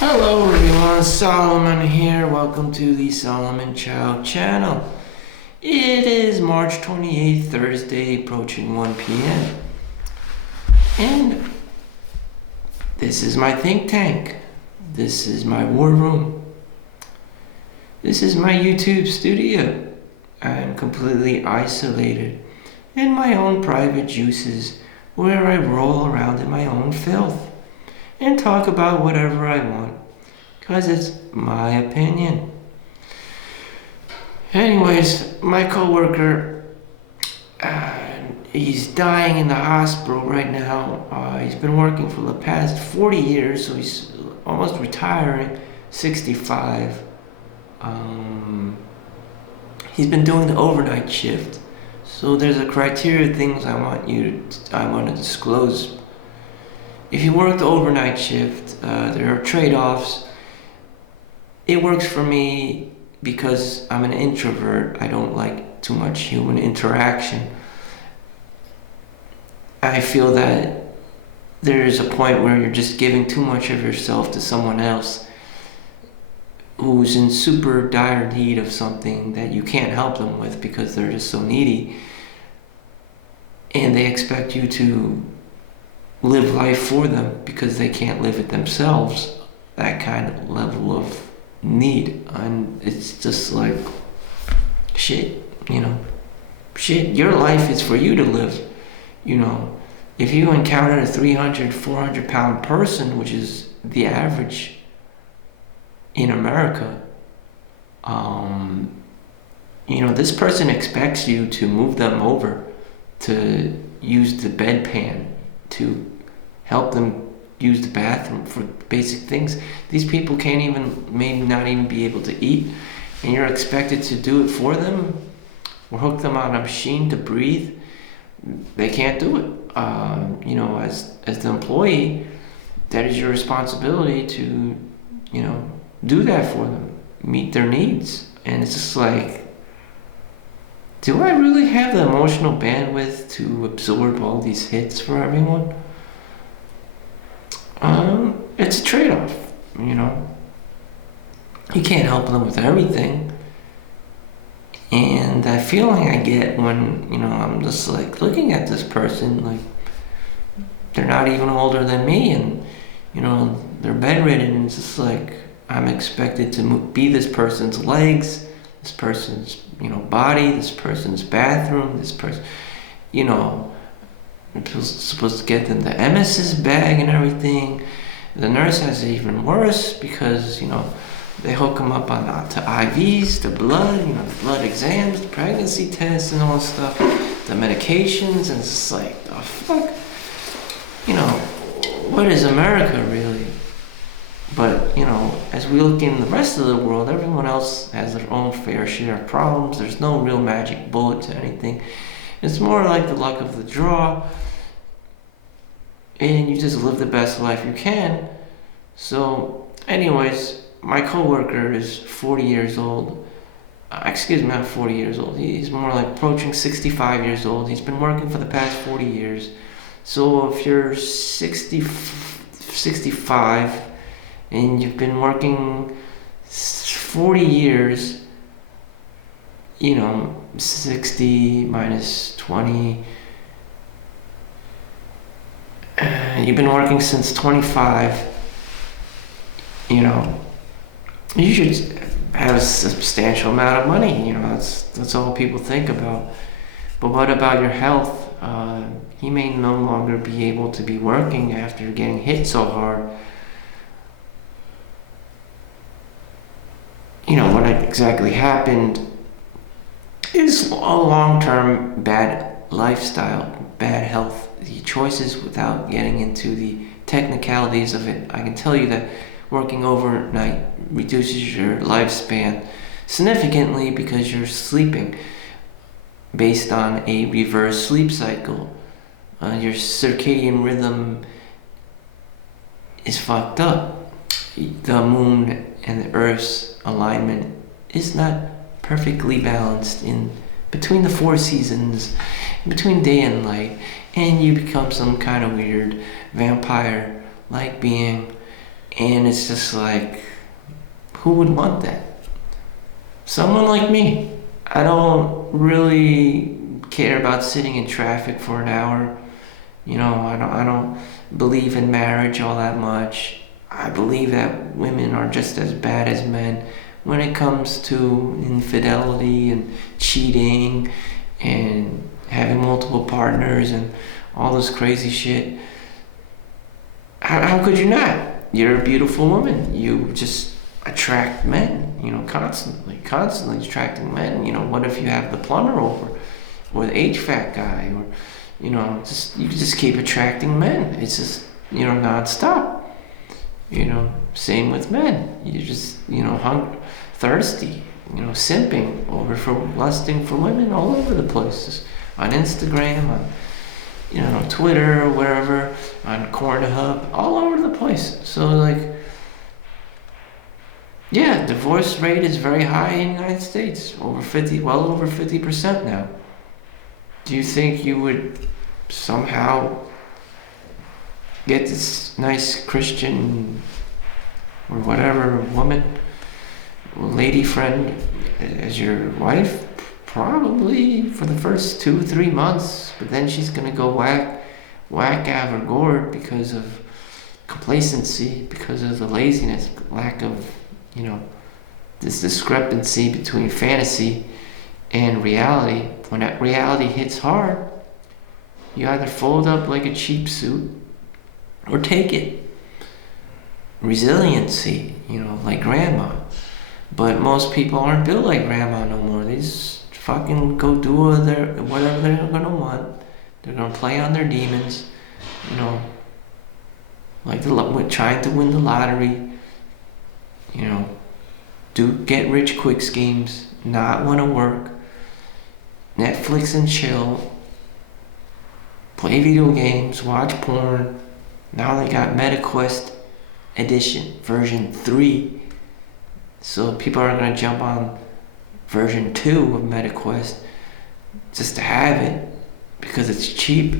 Hello everyone, Solomon here. Welcome to the Solomon Chau channel. It is March 28th, Thursday, approaching 1 p.m. And this is my think tank. This is my war room. This is my YouTube studio. I am completely isolated in my own private juices where I roll around in my own filth and talk about whatever I want, because it's my opinion. Anyways, my coworker, he's dying in the hospital right now. He's been working for the past 40 years, so he's almost retiring, 65. He's been doing the overnight shift, so there's a criteria of things I want to disclose. If you work the overnight shift, there are trade-offs. It works for me because I'm an introvert. I don't like too much human interaction. I feel that there is a point where you're just giving too much of yourself to someone else who's in super dire need of something that you can't help them with because they're just so needy. And they expect you to live life for them because they can't live it themselves. That kind of level of need. And it's just like, shit, your life is for you to live. If you encounter a 300, 400 pound person, which is the average in America, this person expects you to move them over, to use the bedpan, to help them use the bathroom for basic things. These people may not even be able to eat, and you're expected to do it for them or hook them on a machine to breathe. They can't do it. As the employee, that is your responsibility to, do that for them, meet their needs. And it's just like, do I really have the emotional bandwidth to absorb all these hits for everyone? It's a trade-off, You can't help them with everything. And that feeling I get when, I'm just like looking at this person, like they're not even older than me, and, they're bedridden, and it's just like I'm expected to be this person's legs, this person's, body, this person's bathroom, this person, I'm supposed to get them the emesis bag and everything. The nurse has it even worse because, they hook them up to IVs, to blood, the blood exams, the pregnancy tests and all that stuff, the medications, and it's just like, the fuck? What is America really? But, as we look in the rest of the world, everyone else has their own fair share of problems. There's no real magic bullet to anything. It's more like the luck of the draw, and you just live the best life you can. So, anyways, my coworker is 40 years old. Not 40 years old. He's more like approaching 65 years old. He's been working for the past 40 years. So if you're 65 and you've been working 40 years, 60 minus 20, you've been working since 25, you should have a substantial amount of money. That's all people think about. But what about your health? He may no longer be able to be working after getting hit so hard. What exactly happened is a long-term bad lifestyle, bad health choices. Without getting into the technicalities of it, I can tell you that working overnight reduces your lifespan significantly because you're sleeping based on a reverse sleep cycle. Your circadian rhythm is fucked up. The moon and the earth's alignment is not perfectly balanced in between the four seasons, between day and night, and you become some kind of weird vampire-like being, And it's just like, who would want that? Someone like me. I don't really care about sitting in traffic for an hour. I don't believe in marriage all that much. I believe that women are just as bad as men when it comes to infidelity and cheating and having multiple partners and all this crazy shit. How could you not? You're a beautiful woman. You just attract men, constantly attracting men. What if you have the plumber over, or the HVAC guy, or you just keep attracting men. It's just nonstop. Same with men. You just thirsty. Simping over for lusting for women all over the places, on Instagram, on Twitter, or wherever, on Pornhub, all over the place. So yeah, divorce rate is very high in the United States. Well over 50% now. Do you think you would somehow get this nice Christian or whatever woman, lady friend as your wife? Probably for the first 2-3 months, but then she's gonna go whack out her gourd because of complacency, because of the laziness, lack of this discrepancy between fantasy and reality. When that reality hits hard, you either fold up like a cheap suit or take it. Resiliency, like grandma. But most people aren't built like grandma no more. They just fucking go do whatever they're gonna want. They're gonna play on their demons, like trying to win the lottery. Do get rich quick schemes, not want to work, Netflix and chill, play video games, watch porn. Now they got MetaQuest edition, version 3. So people are going to jump on version 2 of MetaQuest just to have it because it's cheap,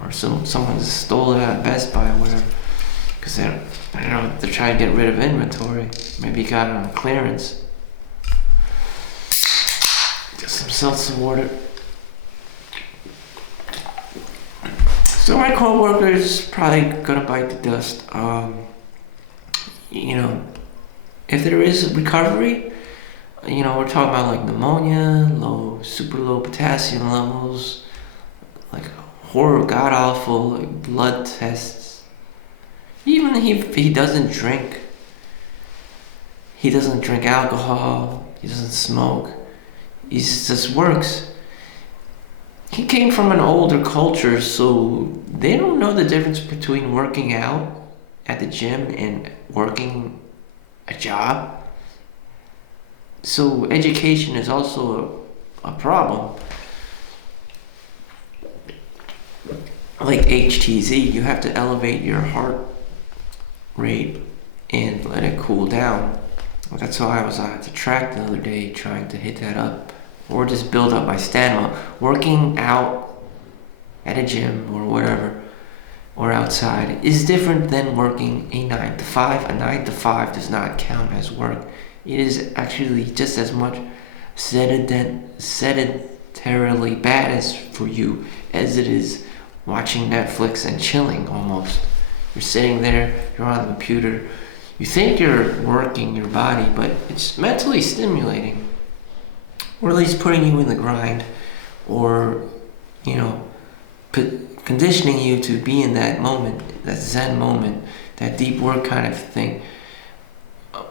or someone just stole it out of Best Buy or whatever. Because they're trying to get rid of inventory. Maybe you got it on clearance. Get some seltzer water. So my co-workers probably gonna bite the dust. If there is recovery, we're talking about like pneumonia, super low potassium levels, like god awful like blood tests. Even if he doesn't drink alcohol, he doesn't smoke, he just works. He came from an older culture, so they don't know the difference between working out at the gym and working a job. So education is also a problem. Like HTZ, you have to elevate your heart rate and let it cool down. Well, that's why I was at the track the other day trying to hit that up, or just build up my stamina. Working out at a gym or whatever, or outside, is different than working a 9 to 5. A 9 to 5 does not count as work. It is actually just as much sedentarily bad as for you as it is watching Netflix and chilling almost. You're sitting there, you're on the computer, you think you're working your body, but it's mentally stimulating. Or at least putting you in the grind, or, conditioning you to be in that moment, that Zen moment, that deep work kind of thing,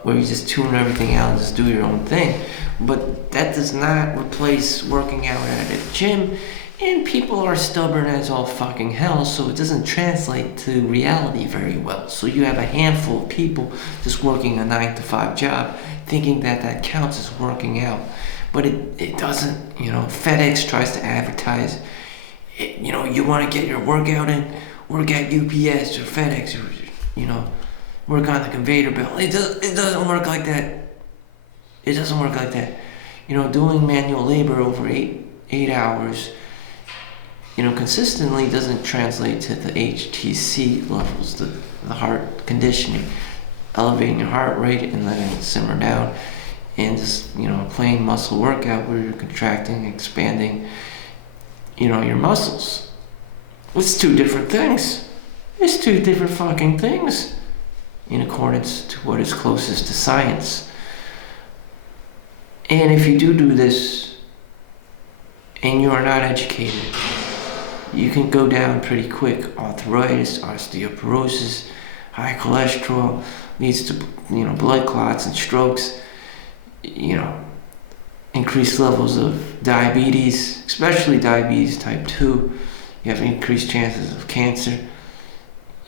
where you just tune everything out and just do your own thing. But that does not replace working out at a gym. And people are stubborn as all fucking hell, so it doesn't translate to reality very well. So you have a handful of people just working a 9 to 5 job, thinking that counts as working out. But it doesn't. FedEx tries to advertise, you want to get your workout in, work at UPS or FedEx, or, work on the conveyor belt. It doesn't work like that. It doesn't work like that. Doing manual labor over eight hours, consistently doesn't translate to the HTC levels, the heart conditioning, elevating your heart rate and letting it simmer down, and just, plain muscle workout where you're contracting, expanding, your muscles. It's two different things. It's two different fucking things in accordance to what is closest to science. And if you do this and you are not educated, you can go down pretty quick. Arthritis, osteoporosis, high cholesterol leads to, blood clots and strokes, increased levels of diabetes, especially diabetes type 2. You have increased chances of cancer,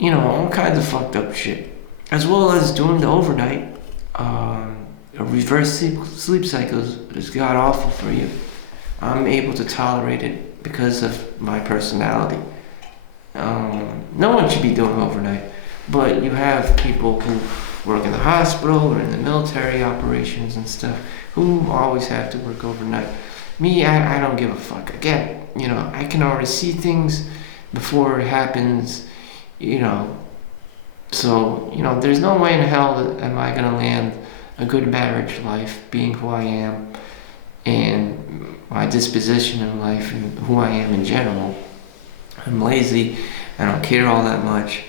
all kinds of fucked up shit. As well as doing the overnight, a reverse sleep cycle is god awful for you. I'm able to tolerate it because of my personality. No one should be doing overnight, but you have people who work in the hospital or in the military operations and stuff who always have to work overnight. Me, I don't give a fuck. Again, I can already see things before it happens, So, there's no way in hell that am I gonna land a good marriage life being who I am and my disposition in life and who I am in general. I'm lazy. I don't care all that much.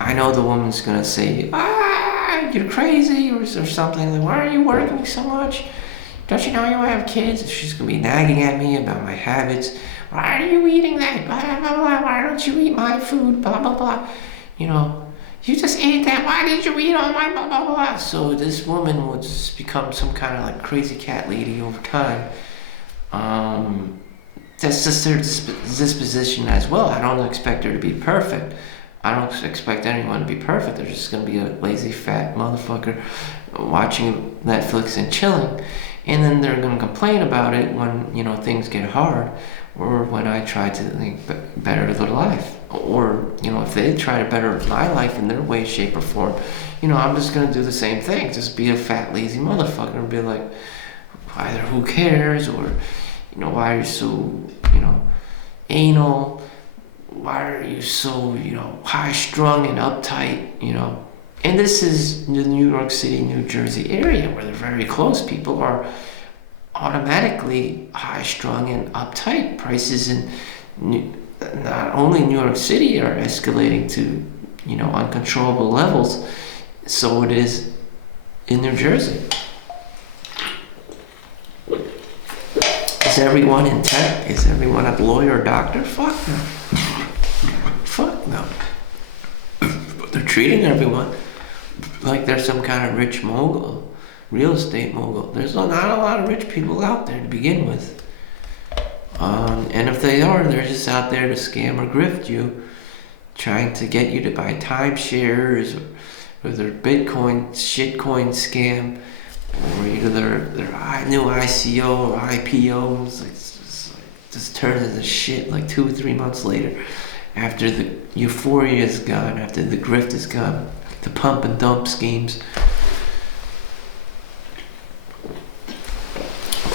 I know the woman's gonna say, you're crazy or something. Like, why are you working so much? Don't you know you have kids? She's gonna be nagging at me about my habits. Why are you eating that? Blah, blah, blah. Why don't you eat my food? Blah, blah, blah. You just ate that. Why did you eat all my blah, blah, blah? So this woman will just become some kind of like crazy cat lady over time. That's just their disposition as well. I don't expect her to be perfect. I don't expect anyone to be perfect. They're just going to be a lazy, fat motherfucker watching Netflix and chilling. And then they're going to complain about it when, things get hard, or when I try to better their life. Or, if they try to better my life in their way, shape, or form, I'm just going to do the same thing. Just be a fat, lazy motherfucker and be like, either who cares, or, why are you so, anal? Why are you so, high-strung and uptight, And this is the New York City, New Jersey area where they're very close. People are automatically high-strung and uptight. Prices in not only New York City are escalating to, uncontrollable levels. So it is in New Jersey. Is everyone in tech? Is everyone a lawyer or doctor? Fuck no. Fuck no. But they're treating everyone like they're some kind of rich mogul, real estate mogul. There's not a lot of rich people out there to begin with. And if they are, they're just out there to scam or grift you, trying to get you to buy timeshares or their Bitcoin shitcoin scam, or either their new ICO or IPOs. Just turns into shit like 2 or 3 months later, after the euphoria is gone, after the grift is gone, the pump and dump schemes.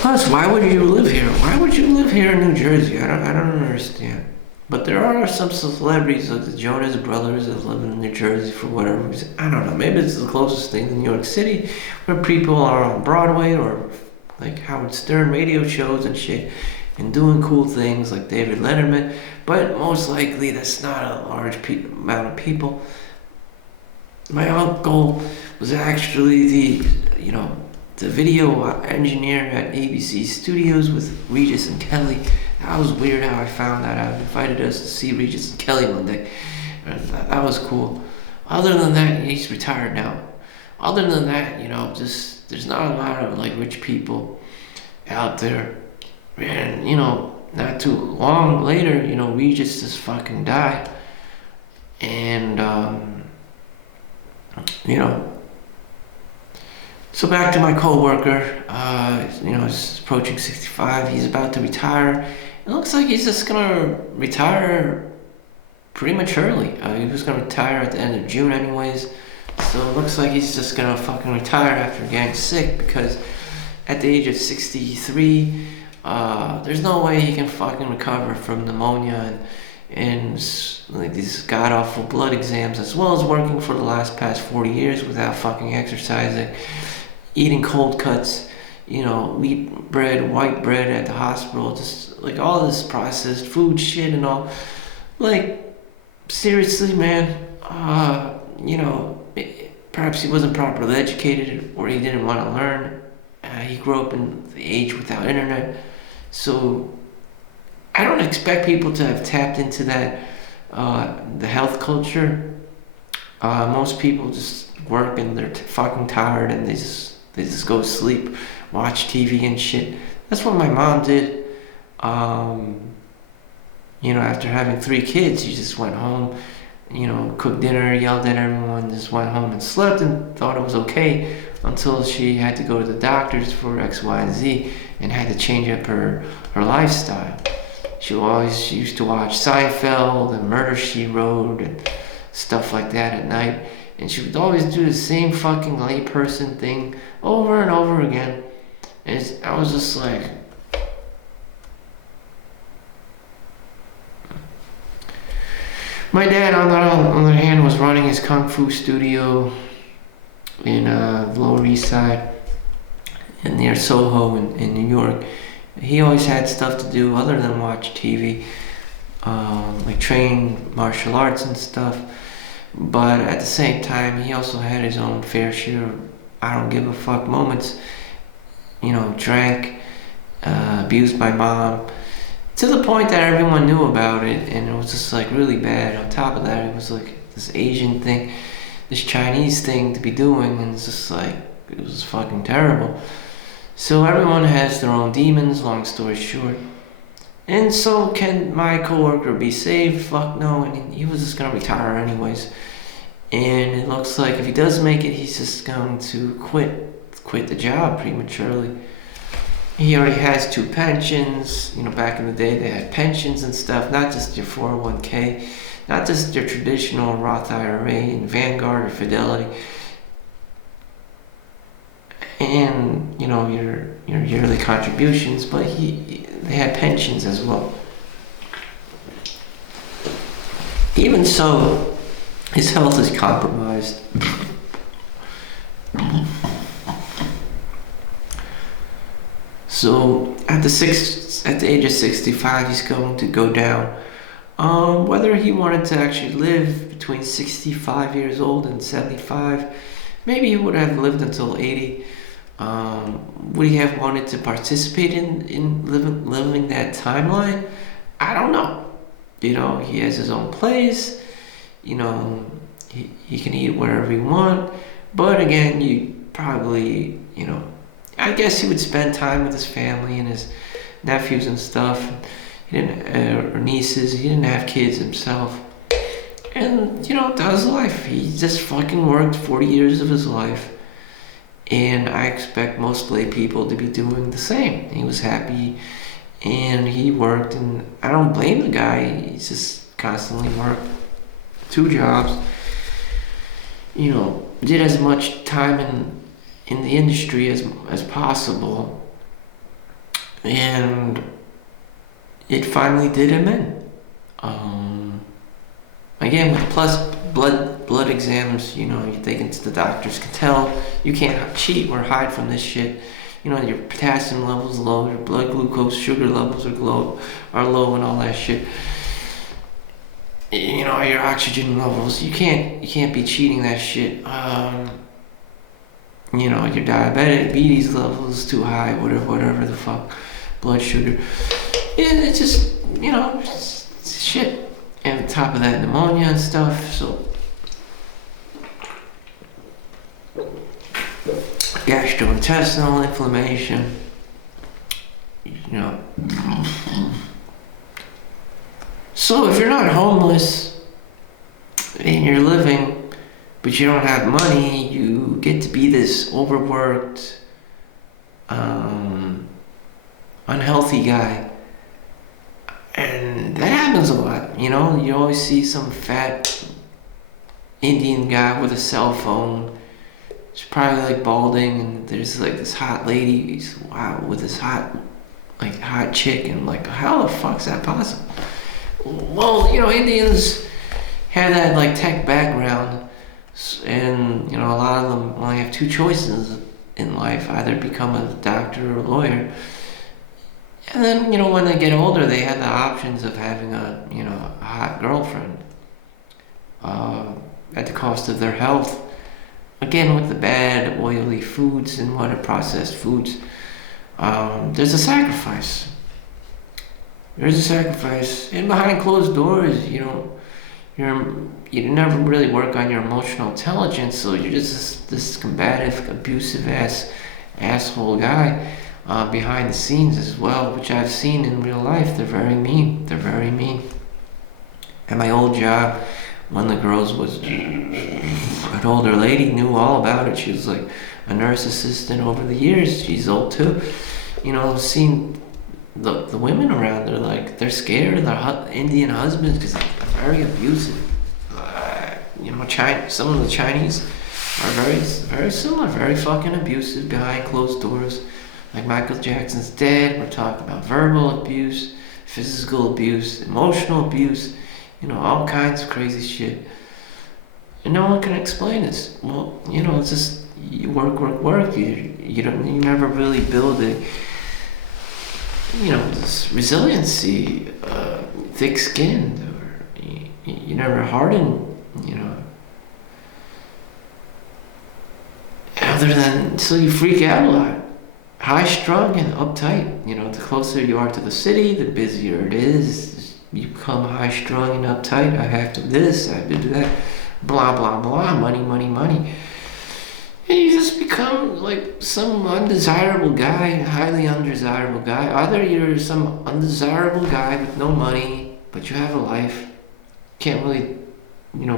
Plus, why would you live here? Why would you live here in New Jersey? I don't understand. But there are some celebrities like the Jonas Brothers that live in New Jersey for whatever reason. I don't know. Maybe it's the closest thing to New York City, where people are on Broadway or like Howard Stern radio shows and shit, and doing cool things like David Letterman. But most likely, that's not a large amount of people. My uncle was actually the video engineer at ABC Studios with Regis and Kelly. That was weird how I found that out. He invited us to see Regis and Kelly one day. That was cool. Other than that, he's retired now. Other than that, just there's not a lot of like rich people out there. And not too long later, Regis just fucking died. And so back to my coworker, he's approaching 65. He's about to retire. It looks like he's just gonna retire prematurely. He was gonna retire at the end of June anyways. So it looks like he's just gonna fucking retire after getting sick, because at the age of 63, There's no way he can fucking recover from pneumonia and like these god awful blood exams, as well as working for the past 40 years without fucking exercising, eating cold cuts, wheat bread, white bread at the hospital, just like all this processed food shit and all. Like, seriously, man, perhaps he wasn't properly educated or he didn't want to learn. He grew up in the age without internet. So I don't expect people to have tapped into that, the health culture. Most people just work and they're fucking tired and they just go to sleep, watch TV and shit. That's what my mom did. After having 3 kids, she just went home, cooked dinner, yelled at everyone, just went home and slept and thought it was okay until she had to go to the doctors for X, Y, and Z and had to change up her lifestyle. She used to watch Seinfeld and Murder, She Wrote and stuff like that at night. And she would always do the same fucking layperson thing over and over again. And I was just like... My dad, on the other hand, was running his kung fu studio in the Lower East Side and near Soho in New York. He always had stuff to do other than watch TV, like train martial arts and stuff. But at the same time, he also had his own fair share of I don't give a fuck moments. Drank, abused my mom, to the point that everyone knew about it, and it was just like really bad. On top of that, it was like this Asian thing, this Chinese thing to be doing, and it's just like, it was fucking terrible. So everyone has their own demons, long story short. And so can my coworker be saved? Fuck no, and he was just gonna retire anyways. And it looks like if he does make it, he's just going to quit the job prematurely. He already has 2 pensions. Back in the day they had pensions and stuff, not just your 401k, not just your traditional Roth IRA and Vanguard or Fidelity. And, your yearly contributions, but they had pensions as well. Even so, his health is compromised. So at the age of 65, he's going to go down. Whether he wanted to actually live between 65 years old and 75, maybe he would have lived until 80. Would he have wanted to participate in living that timeline? I don't know. He has his own place. He can eat whatever he wants. But again, you probably, I guess he would spend time with his family and his nephews and stuff. He didn't, or nieces. He didn't have kids himself. And, that was life. He just fucking worked 40 years of his life. And I expect most lay people to be doing the same. He was happy and he worked, and I don't blame the guy. He just constantly worked 2 jobs. Did as much time in the industry as possible. And it finally did him in. Again, with plus blood exams, you're taken to the doctors can tell you can't cheat or hide from this shit. Your potassium levels low, your blood glucose sugar levels are low and all that shit. Your oxygen levels, you can't be cheating that shit. Your diabetes levels too high, whatever the fuck, blood sugar. And it's just, it's shit. And on top of that, pneumonia and stuff, so gastrointestinal inflammation, So if you're not homeless and you're living, but you don't have money, you get to be this overworked, unhealthy guy. And that happens a lot, You always see some fat Indian guy with a cell phone. She's probably like balding, and there's like this hot lady, with this hot like hot chick, and like, how the fuck's that possible? Well, Indians have that like tech background, and a lot of them only have two choices in life: either become a doctor or a lawyer. And then when they get older, they have the options of having a hot girlfriend at the cost of their health. Again, with the bad oily foods and what are processed foods, there's a sacrifice. There's a sacrifice, and behind closed doors, you never really work on your emotional intelligence, so you're just this combative, abusive asshole guy behind the scenes as well, which I've seen in real life. They're very mean. They're very mean. At my old job, one of the girls was an older lady, knew all about it. She was like a nurse assistant over the years. She's old too. Seeing the women around her, like, they're scared of their Indian husbands because they're very abusive. Some of the Chinese are very, very similar, very fucking abusive behind closed doors. Like Michael Jackson's dead. We're talking about verbal abuse, physical abuse, emotional abuse, all kinds of crazy shit. And no one can explain this. Well, it's just you work. You never really build this resiliency, thick-skinned, or you never harden, other than so you freak out a lot. High-strung and uptight. The closer you are to the city, the busier it is. You become high-strung and uptight. I have to do this, I have to do that, blah, blah, blah, money, money, money. And you just become like some undesirable guy, highly undesirable guy. Either you're some undesirable guy with no money, but you have a life, can't really,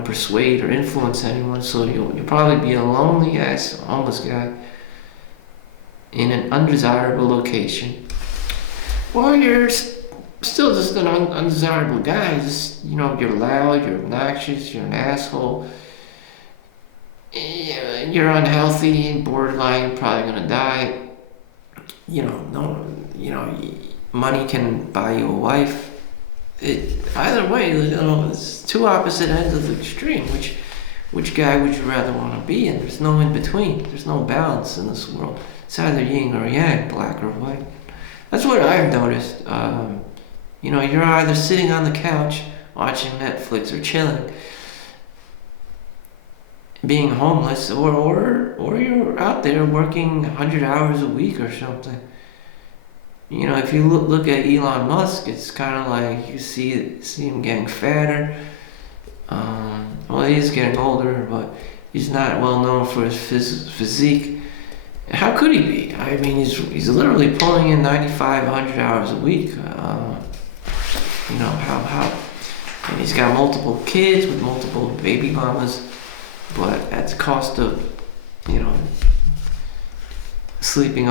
persuade or influence anyone, so you'll probably be a lonely ass homeless guy in an undesirable location. Or you're still just an undesirable guy. Just, you're loud, you're obnoxious, you're an asshole. You're unhealthy and borderline, you're probably gonna die. Money can buy you a wife. Either way, it's two opposite ends of the extreme. Which guy would you rather want to be in? There's no in between. There's no balance in this world. It's either yin or yang, black or white. That's what I've noticed. You're either sitting on the couch watching Netflix or chilling, being homeless, or you're out there working 100 hours a week or something. If you look at Elon Musk, it's kind of like you see him getting fatter. He's getting older, but he's not well known for his physique. How could he be? I mean, he's literally pulling in 100 hours a week. How? And he's got multiple kids with multiple baby mamas, but at the cost of, sleeping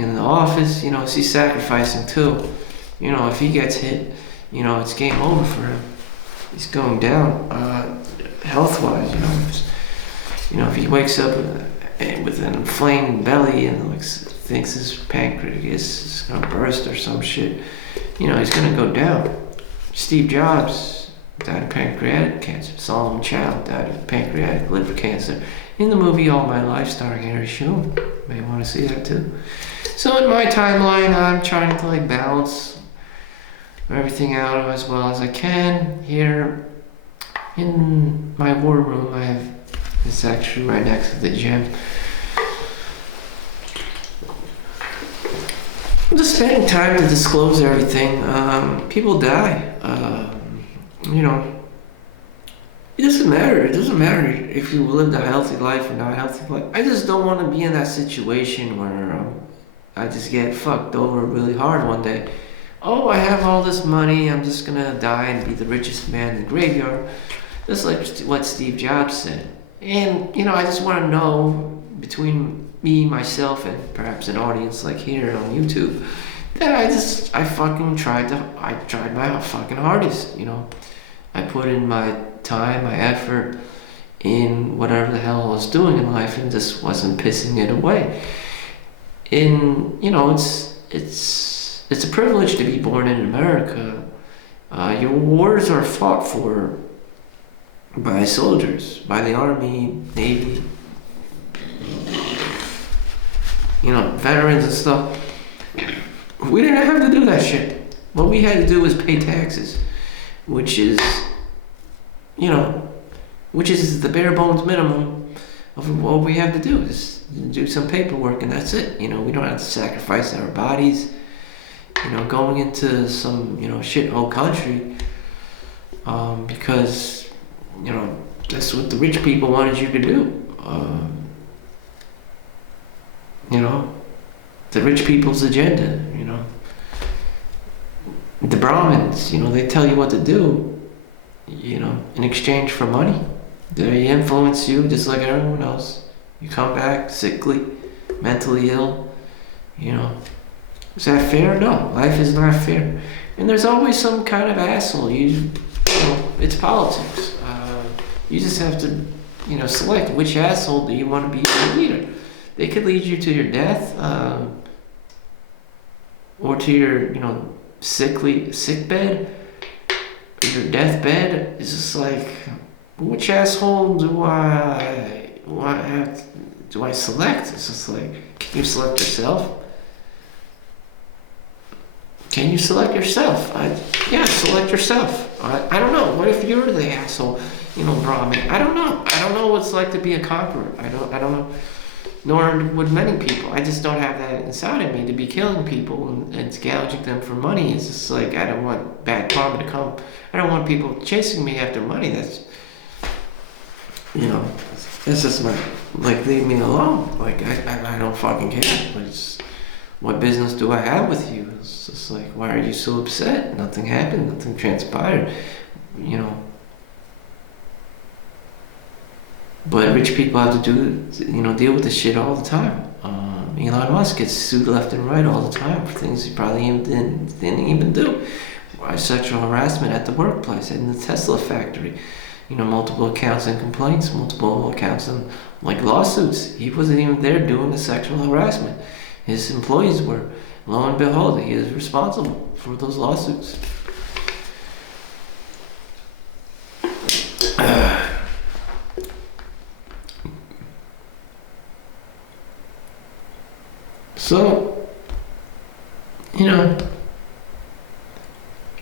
in the office, he's sacrificing too. If he gets hit, it's game over for him. He's going down, health-wise, if he wakes up with an inflamed belly and thinks his pancreas is gonna burst or some shit, he's gonna go down. Steve Jobs died of pancreatic cancer. Solomon Chau died of pancreatic liver cancer. In the movie All My Life, starring Harry Shum. May want to see that too. So in my timeline, I'm trying to balance everything out as well as I can. Here in my war room, it's actually right next to the gym. I'm just spending time to disclose everything. People die. It doesn't matter. It doesn't matter if you lived a healthy life or not a healthy life. I just don't want to be in that situation where I just get fucked over really hard one day. Oh, I have all this money. I'm just gonna die and be the richest man in the graveyard. Just like what Steve Jobs said. And I just want to know, between me, myself, and perhaps an audience like here on YouTube, that I tried my fucking hardest. I put in my time, my effort in whatever the hell I was doing in life, and just wasn't pissing it away. And it's a privilege to be born in America. Your wars are fought for by soldiers, by the Army, Navy, veterans and stuff. We didn't have to do that shit. What we had to do was pay taxes, which is the bare bones minimum of what we have to do. Is do some paperwork and that's it. We don't have to sacrifice our bodies, going into some, shithole country, because, that's what the rich people wanted you to do. The rich people's agenda, the Brahmins, they tell you what to do, in exchange for money. They influence you just like everyone else. You come back sickly, mentally ill, Is that fair? No, life is not fair. And there's always some kind of asshole. It's politics. You just have to, select which asshole do you want to be your leader. They could lead you to your death, or to your, sick bed, or your deathbed. It's just like, which asshole do I select? It's just like, can you select yourself? Can you select yourself? Yeah, select yourself. I don't know. What if you're the asshole, Brahmin? I don't know. I don't know what it's like to be a conqueror. I don't know. Nor would many people. I just don't have that inside of me to be killing people and gouging them for money. It's just like, I don't want bad karma to come. I don't want people chasing me after money. That's just leave me alone. I don't fucking care. What business do I have with you? It's just like, why are you so upset? Nothing happened. Nothing transpired. But rich people have to deal with this shit all the time. Elon Musk gets sued left and right all the time for things he probably didn't even do. Why sexual harassment at the workplace, in the Tesla factory. Multiple accounts and complaints, multiple accounts and lawsuits. He wasn't even there doing the sexual harassment. His employees were. Lo and behold, he is responsible for those lawsuits. So,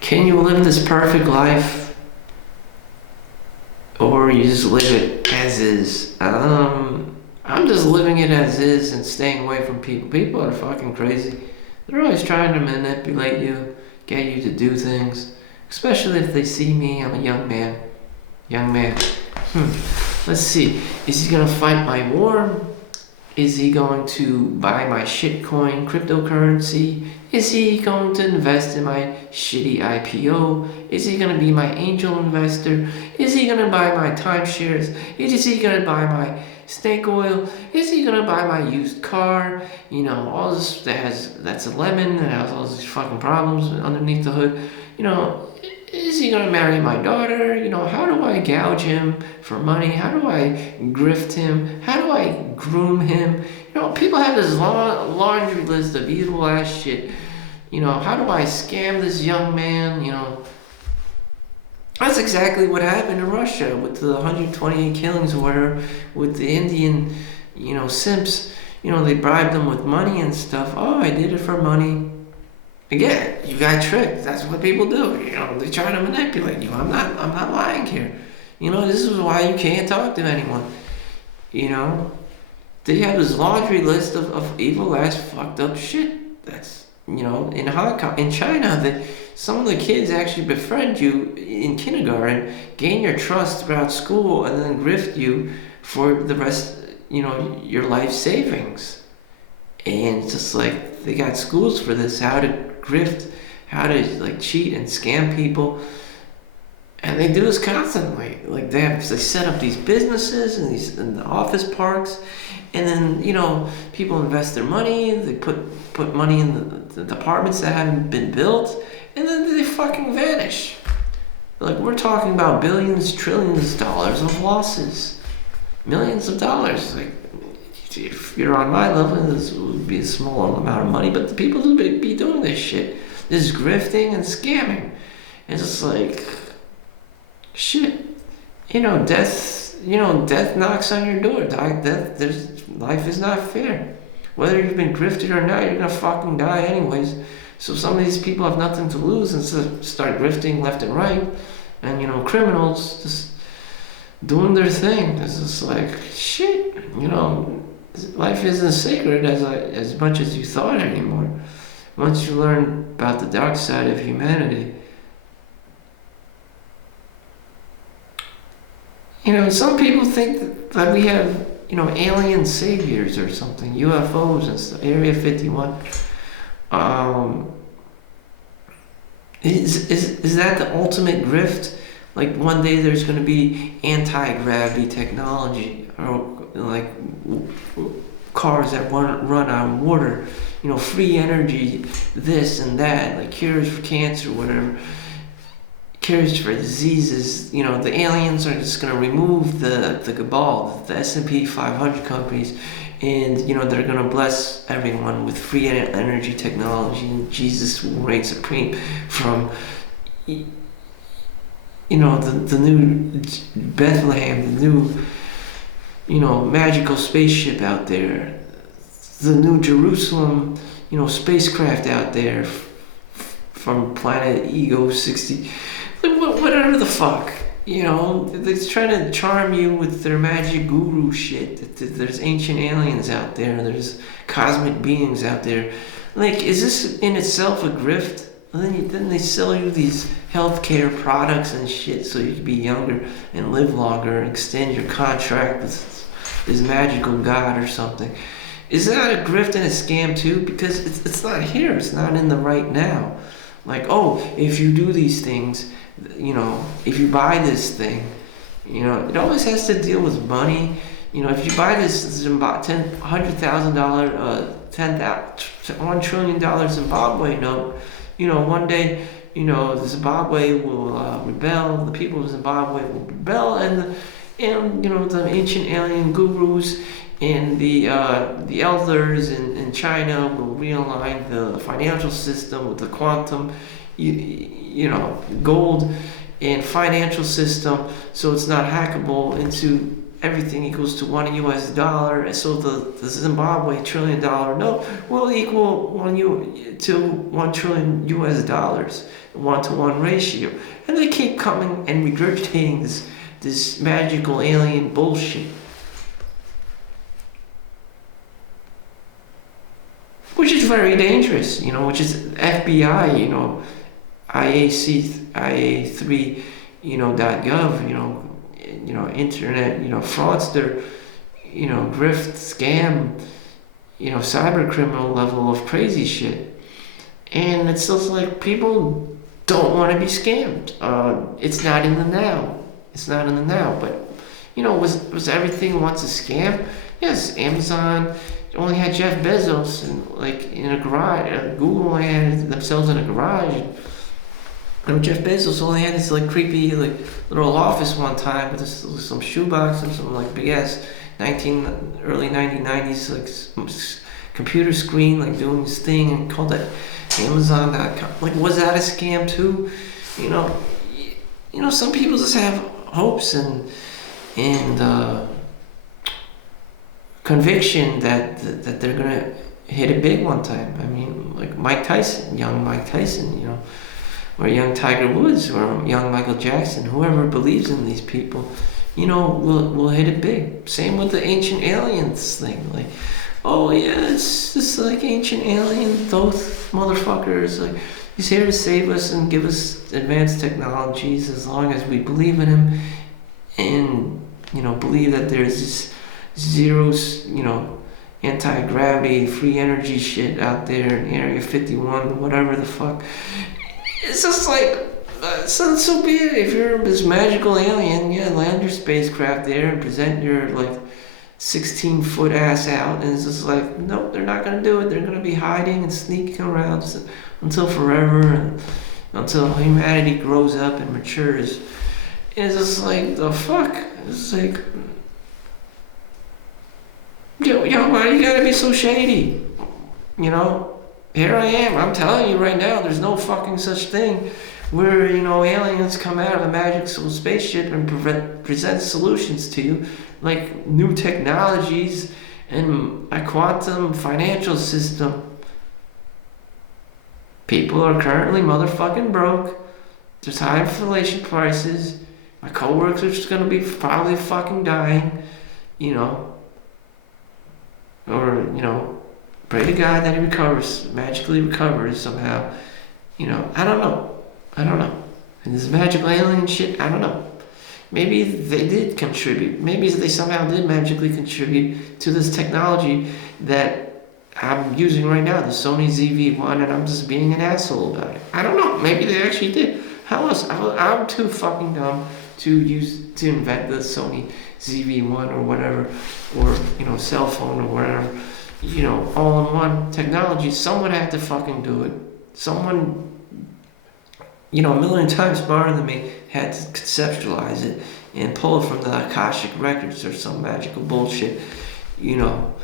can you live this perfect life, or you just live it as is? I'm just living it as is and staying away from people. People are fucking crazy. They're always trying to manipulate you, get you to do things, especially if they see me. I'm a young man. Let's see. Is he gonna fight my war? Is he going to buy my shitcoin cryptocurrency? Is he going to invest in my shitty IPO? Is he going to be my angel investor? Is he going to buy my timeshares? Is he going to buy my snake oil? Is he going to buy my used car? All this that's a lemon that has all these fucking problems underneath the hood. Is he going to marry my daughter? How do I gouge him for money? How do I grift him? How do I groom him? People have this laundry list of evil ass shit. How do I scam this young man? That's exactly what happened in Russia with the 128 killings or whatever, with the Indian, simps. They bribed them with money and stuff. Oh, I did it for money. Again, you got tricked. That's what people do. They try to manipulate you. I'm not lying here. This is why you can't talk to anyone. They have this laundry list of evil ass fucked up shit. That's in Hong Kong, in China, some of the kids actually befriend you in kindergarten, gain your trust throughout school, and then grift you for the rest, your life savings. And it's just like, they got schools for this, how to grift, how to cheat and scam people, and they do this constantly. They set up these businesses and the office parks, and then people invest their money. They put money in the departments that haven't been built, and then they fucking vanish. We're talking about billions, trillions of dollars of losses, millions of dollars. if you're on my level, this would be a small amount of money, but the people who be doing this shit, this grifting and scamming, it's just like, shit, death knocks on your door. Life is not fair. Whether you've been grifted or not, you're gonna fucking die anyways. So some of these people have nothing to lose and start grifting left and right, and criminals just doing their thing. It's just like, shit, life isn't sacred as much as you thought anymore. Once you learn about the dark side of humanity, some people think that we have, alien saviors or something, UFOs and stuff, Area 51. Is that the ultimate grift? Like one day there's going to be anti-gravity technology, or like cars that run on water, free energy, this and that, like cures for cancer, whatever, cures for diseases. The aliens are just going to remove the cabal, the S&P 500 companies, and they're going to bless everyone with free energy technology, and Jesus will reign supreme from the new Bethlehem, the new magical spaceship out there, the new Jerusalem spacecraft out there from planet Ego 60, whatever the fuck. They're trying to charm you with their magic guru shit. There's ancient aliens out there. There's cosmic beings out there. Like, is this in itself a grift? Then they sell you these healthcare products and shit so you can be younger and live longer and extend your contract with this magical god or something. Is that a grift and a scam too? Because it's not here. It's not in the right now. Like, if you do these things, if you buy this thing, it always has to deal with money. If you buy this $100,000, $1 trillion Zimbabwe note, one day, Zimbabwe will rebel. The people of Zimbabwe will rebel, and the ancient alien gurus and the elders in China will realign the financial system with the quantum, gold and financial system, so it's not hackable into everything equals to $1 US, so the Zimbabwe $1 trillion note will equal $1 trillion US, 1-to-1 ratio, and they keep coming and regurgitating this magical alien bullshit, which is very dangerous, which is FBI, IA3, .gov, internet, fraudster, grift, scam, cyber criminal level of crazy shit. And it's just like people don't want to be scammed. It's not in the now. It's not in the now. But, was everything once a scam? Yes, Amazon only had Jeff Bezos in a garage. Google had themselves in a garage. And Jeff Bezos only had this creepy little office one time with some shoebox and some big ass early 1990s computer screen doing this thing, and called it Amazon.com. Was that a scam too? Some people just have hopes and conviction that they're gonna hit it big one time. I mean, Mike Tyson, young Mike Tyson, or young Tiger Woods, or young Michael Jackson, whoever believes in these people, will hit it big. Same with the ancient aliens thing. It's just ancient alien Thoth motherfuckers. He's here to save us and give us advanced technologies as long as we believe in him, and believe that there's this zero, anti-gravity, free energy shit out there in Area 51, whatever the fuck. It's just so be it. If you're this magical alien, land your spacecraft there and present your 16-foot ass out, and it's just nope, they're not gonna do it. They're gonna be hiding and sneaking around until forever, and until humanity grows up and matures. And it's just the fuck. It's y'all you gotta be so shady? You know, here I am. I'm telling you right now, there's no fucking such thing where, you know, aliens come out of a magical spaceship and present solutions to you, like new technologies and a quantum financial system. People are currently motherfucking broke. There's high inflation prices. My coworkers are just gonna be probably fucking dying, you know. Or, you know, pray to God that he recovers, magically recovers somehow. You know, I don't know. And this magical alien shit, I don't know. Maybe they did contribute. Maybe they somehow did magically contribute to this technology that I'm using right now, the Sony ZV-1, and I'm just being an asshole about it. I don't know. Maybe they actually did. How else? I'm too fucking dumb to invent the Sony ZV-1 or whatever, or, you know, cell phone or whatever, you know, all-in-one technology. Someone had to fucking do it. Someone, you know, a million times smarter than me had to conceptualize it and pull it from the Akashic records or some magical bullshit. You know,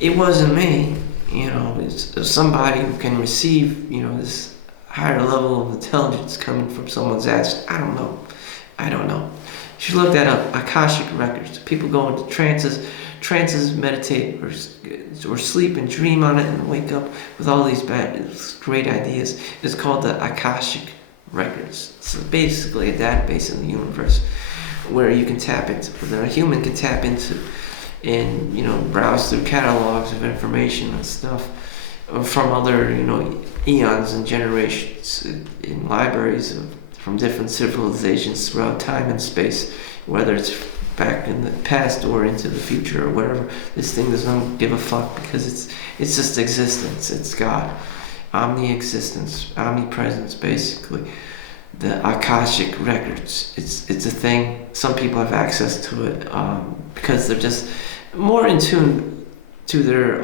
it wasn't me. You know, it's somebody who can receive, you know, this higher level of intelligence coming from someone's ass. I don't know. You should look that up. Akashic records. People go into trances, meditate, or sleep and dream on it and wake up with all these great ideas. It's called the Akashic records. So basically a database in the universe where you can tap into, that a human can tap into, and, you know, browse through catalogs of information and stuff from other, you know, eons and generations in libraries from different civilizations throughout time and space, whether it's back in the past or into the future or whatever. This thing doesn't give a fuck because it's just existence. It's God, omni-existence, omnipresence, basically. The Akashic records. It's a thing. Some people have access to it because they're just more in tune to their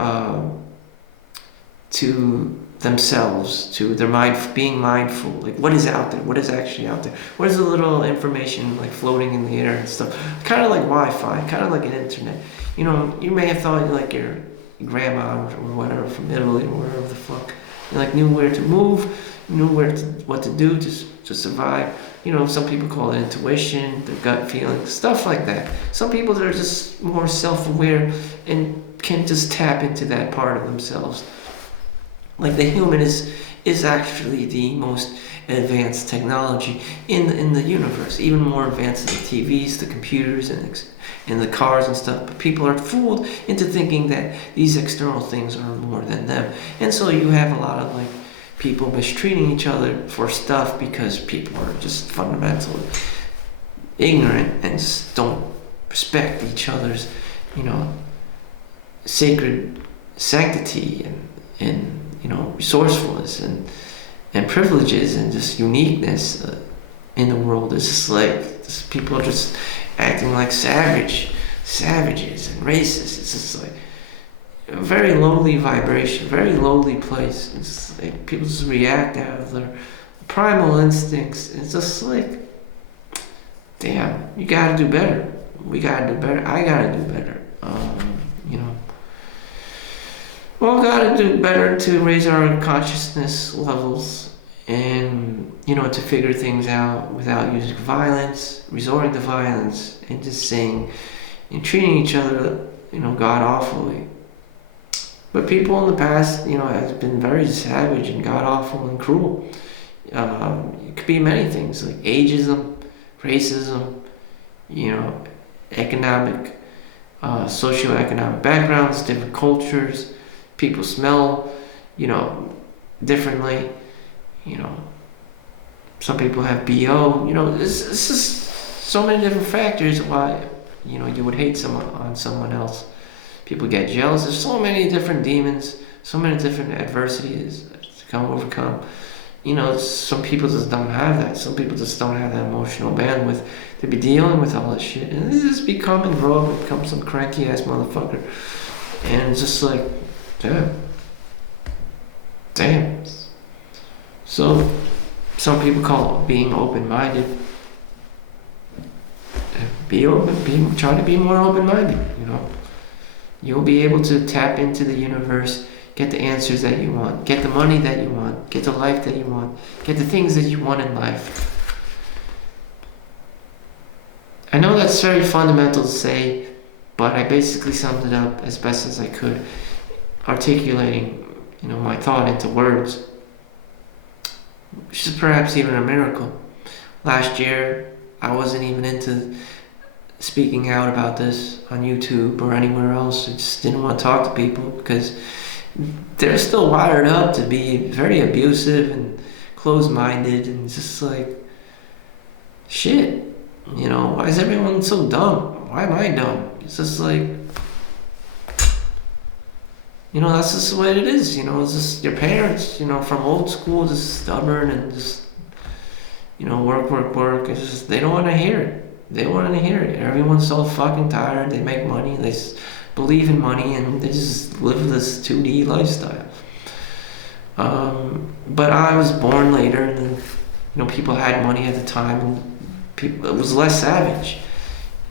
to themselves, to their mind, being mindful. Like, what is out there? What is actually out there? What is the little information like floating in the air and stuff? Kind of like Wi-Fi, kind of like an internet. You know, you may have thought like your grandma or whatever from Italy or wherever the fuck, you like knew where to move, knew what to do to survive. You know, some people call it intuition, their gut feeling, stuff like that. Some people that are just more self-aware and can just tap into that part of themselves. Like the human is actually the most advanced technology in the universe, even more advanced than the TVs, the computers, and the cars and stuff. But people are fooled into thinking that these external things are more than them, and so you have a lot of like people mistreating each other for stuff because people are just fundamentally ignorant and just don't respect each other's, you know, sacred sanctity and you know, resourcefulness and privileges and just uniqueness in the world. It's just like people are just acting like savages and racists. It's just like a very lowly vibration, very lowly place. It's just like people just react out of their primal instincts. It's just like, damn, you gotta do better. We gotta do better. I gotta do better. You know. Well, gotta do better to raise our consciousness levels and, you know, to figure things out without using violence, resorting to violence, and just saying and treating each other, you know, god awfully. But people in the past, you know, has been very savage and god awful and cruel. It could be many things like ageism, racism, you know, economic, socioeconomic backgrounds, different cultures. People smell, you know, differently. You know, some people have BO. You know, it's just so many different factors why, you know, you would hate someone else. People get jealous. There's so many different demons, so many different adversities to overcome. You know, some people just don't have that. Some people just don't have that emotional bandwidth to be dealing with all this shit. And they just become and grow up and become some cranky ass motherfucker. And it's just like, damn. So some people call it being open-minded. Try to be more open-minded, you know. You'll be able to tap into the universe, get the answers that you want, get the money that you want, get the life that you want, get the things that you want in life. I know that's very fundamental to say, but I basically summed it up as best as I could, articulating, my thought into words, which is perhaps even a miracle. Last year, I wasn't even into speaking out about this on YouTube or anywhere else. I just didn't want to talk to people because they're still wired up to be very abusive and closed-minded, and just like, shit, why is everyone so dumb? Why am I dumb? It's just like, that's just the way it is. It's just your parents, from old school, just stubborn and just, work. It's just, they don't want to hear it. They don't want to hear it. Everyone's so fucking tired. They make money. They believe in money, and they just live this 2D lifestyle. But I was born later, and people had money at the time, and it was less savage.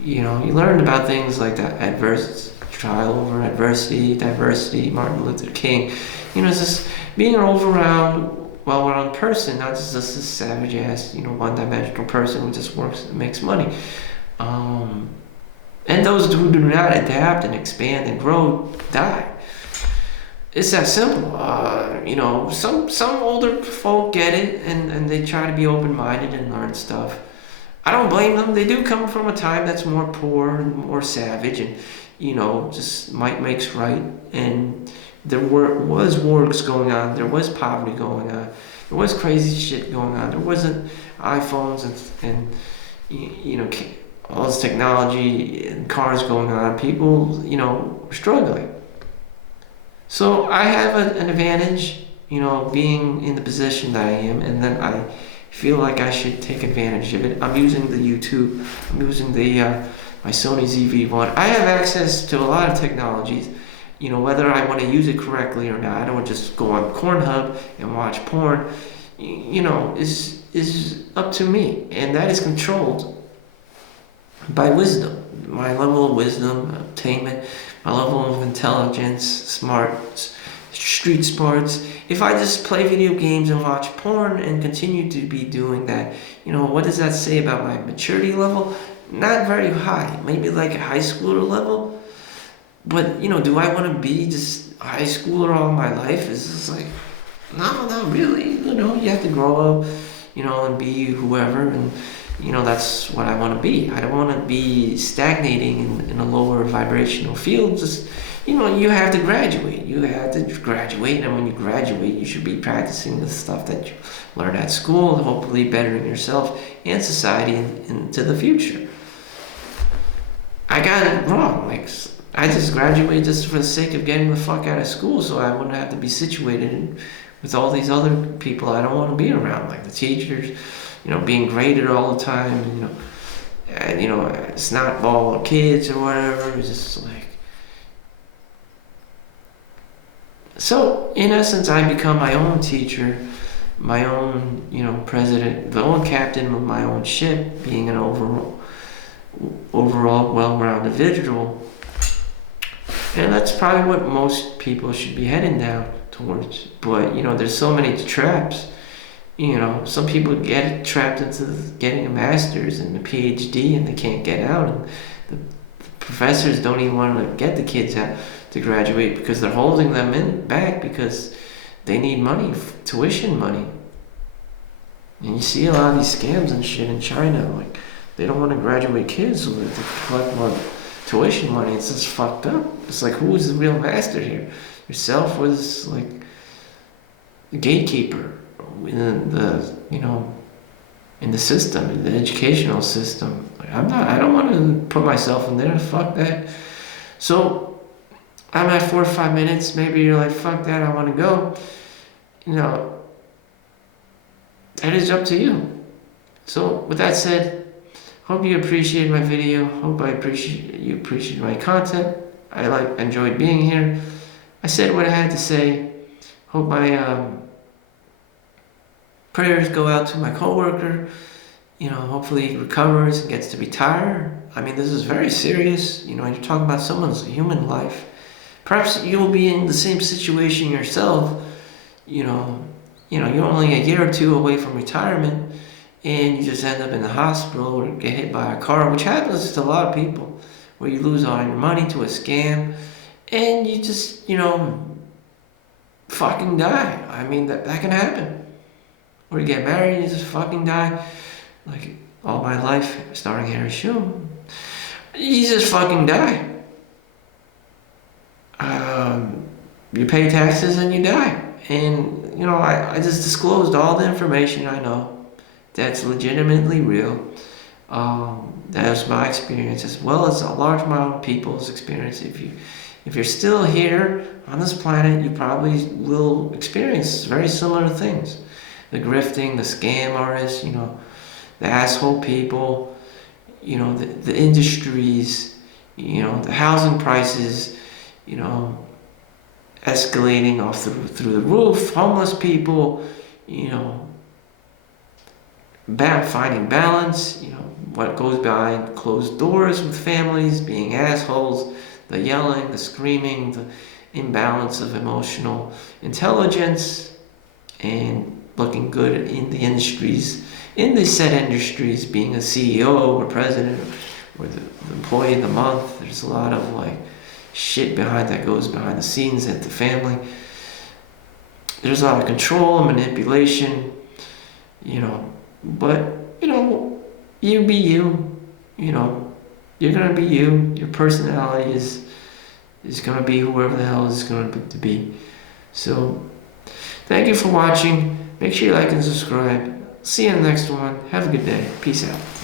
You learned about things like that, trial over adversity, diversity, Martin Luther King. It's just being an well-rounded person, not just this savage ass, one-dimensional person who just works and makes money. And those who do not adapt and expand and grow die. It's that simple. Some older folk get it, and they try to be open-minded and learn stuff. I don't blame them. They do come from a time that's more poor and more savage, and just might makes right. And there was wars going on. There was poverty going on. There was crazy shit going on. There wasn't iPhones and all this technology and cars going on. People, were struggling. So I have an advantage, being in the position that I am, and then I feel like I should take advantage of it. I'm using the YouTube. I'm using my Sony ZV-1. I have access to a lot of technologies. Whether I want to use it correctly or not, I don't just go on Pornhub and watch porn. Is up to me, and that is controlled by wisdom. My level of wisdom, attainment, my level of intelligence, street smarts. If I just play video games and watch porn and continue to be doing that, what does that say about my maturity level? Not very high, maybe like a high schooler level. But, do I want to be just a high schooler all my life? It's just like, no, not really. You have to grow up, and be whoever, and, that's what I want to be. I don't want to be stagnating in a lower vibrational field. Just, you have to graduate. And when you graduate, you should be practicing the stuff that you learn at school, hopefully bettering yourself and society into the future. I got it wrong. I just graduated just for the sake of getting the fuck out of school, so I wouldn't have to be situated with all these other people I don't want to be around, like the teachers, being graded all the time, and it's not all kids or whatever. It's just like, so in essence, I become my own teacher, my own, president, the own captain of my own ship, being an overall well-rounded individual. And that's probably what most people should be heading down towards. But, there's so many traps. Some people get trapped into getting a master's and a PhD, and they can't get out. And the professors don't even want to get the kids out to graduate because they're holding them back because they need money, tuition money. And you see a lot of these scams and shit in China. Like, they don't want to graduate kids so that they collect more tuition money. It's just fucked up. It's like, who is the real master here? Yourself was like the gatekeeper in the system, in the educational system. Like, I don't want to put myself in there. Fuck that. So I'm at 4 or 5 minutes. Maybe you're like, fuck that, I want to go. That is up to you. So with that said, hope you appreciated my video. Hope you appreciated my content. I enjoyed being here. I said what I had to say. Hope my prayers go out to my coworker. Hopefully he recovers and gets to retire. I mean, this is very serious. You're talking about someone's human life. Perhaps you'll be in the same situation yourself. You know, you're only a year or two away from retirement, and you just end up in the hospital or get hit by a car, which happens to a lot of people, where you lose all your money to a scam, and you just, fucking die. I mean, that can happen. Or you get married and you just fucking die. Like, All My Life, starring Harry Shum. You just fucking die. You pay taxes and you die. And, I just disclosed all the information I know that's legitimately real. That's my experience, as well as a large amount of people's experience. If you're still here on this planet, you probably will experience very similar things. The grifting, the scam artists, the asshole people, the industries, the housing prices, escalating off through the roof, homeless people, finding balance, what goes behind closed doors with families, being assholes, the yelling, the screaming, the imbalance of emotional intelligence, and looking good in the industries, in the said industries, being a CEO or president or the employee of the month. There's a lot of shit that goes behind the scenes at the family. There's a lot of control and manipulation, but you be you, you're gonna be you. Your personality is gonna be whoever the hell is gonna be. So thank you for watching. Make sure you like and subscribe. See you in the next one. Have a good day. Peace out.